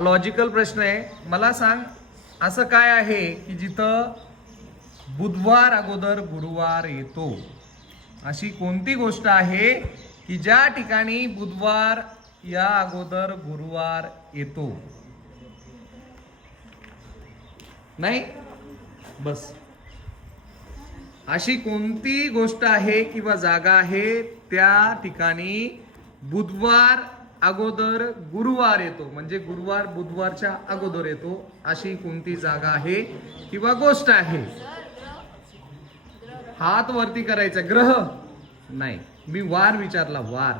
Logical प्रश्न आहे. मला सांग, असं काय आहे की जिथं बुधवार अगोदर गुरुवार येतो? अशी कोणती गोष्ट आहे की ज्या ठिकाणी बुधवार या अगोदर गुरुवार येतो? नाही बस. अशी कोणती गोष्ट आहे किंवा जागा आहे त्या ठिकाणी बुधवार अगोदर गुरुवार येतो, म्हणजे गुरुवार बुधवारच्या अगोदर येतो? अशी कोणती जागा आहे किंवा गोष्ट आहे? हात वरती करायचा. ग्रह नाही, मी वार विचारला. वार.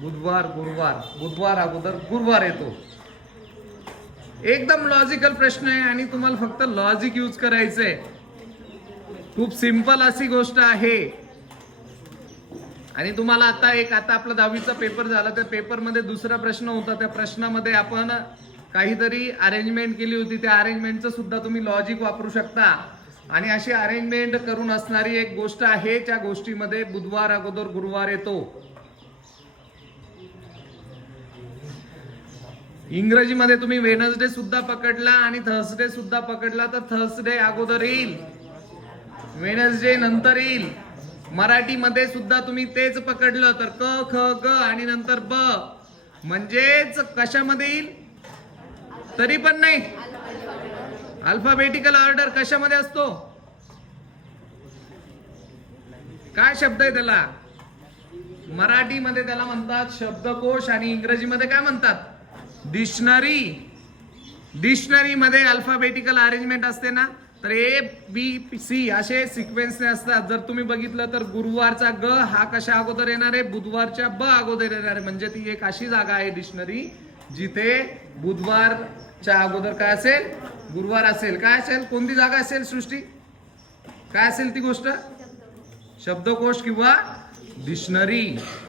बुधवार गुरुवार, बुधवार अगोदर गुरुवार येतो. एकदम लॉजिकल प्रश्न आहे आणि तुम्हाला फक्त लॉजिक यूज करायचंय. खूप सिंपल अशी गोष्ट आहे. आणि तुम्हाला आता आपला 10वीचा पेपर झाला, त्या पेपरमध्ये दुसरा प्रश्न होता. त्या प्रश्नामध्ये आपण काहीतरी अरेंजमेंट केली होती. त्या अरेंजमेंटचं सुद्धा तुम्ही लॉजिक वापरू शकता. आणि अशी अरेंजमेंट करून असणारी एक गोष्ट आहे, त्या गोष्टीमध्ये बुधवार अगोदर गुरुवार येतो. इंग्रजीमध्ये तुम्ही वेनसडे सुद्धा पकडला आणि थर्सडे सुद्धा पकडला तर थर्सडे अगोदर येईल, वेनसडे नंतर येईल. मराठीमध्ये सुद्धा तुम्ही तेच पकडलं तर क ख ग आणि नंतर ब, म्हणजेच कशामध्ये येईल? तरी पण नाही. अल्फाबेटिकल ऑर्डर कशामध्ये असतो? काय शब्द आहे त्याला? मराठीमध्ये त्याला म्हणतात शब्दकोश आणि इंग्रजीमध्ये काय म्हणतात? डिक्शनरी. डिक्शनरी मध्ये अल्फाबेटिकल अरेंजमेंट असते ना, तर ए बी सी असे सिक्वेन्सने असतात. जर तुम्ही बघितलं तर गुरुवारचा ग हा कशा अगोदर येणार आहे? बुधवारच्या ब अगोदर येणार आहे. म्हणजे ती एक अशी जागा आहे डिक्शनरी जिथे बुधवारच्या अगोदर काय असेल? गुरुवार असेल. काय असेल? कोणती जागा असेल सृष्टी? काय असेल ती गोष्ट? शब्दकोश किंवा डिक्शनरी.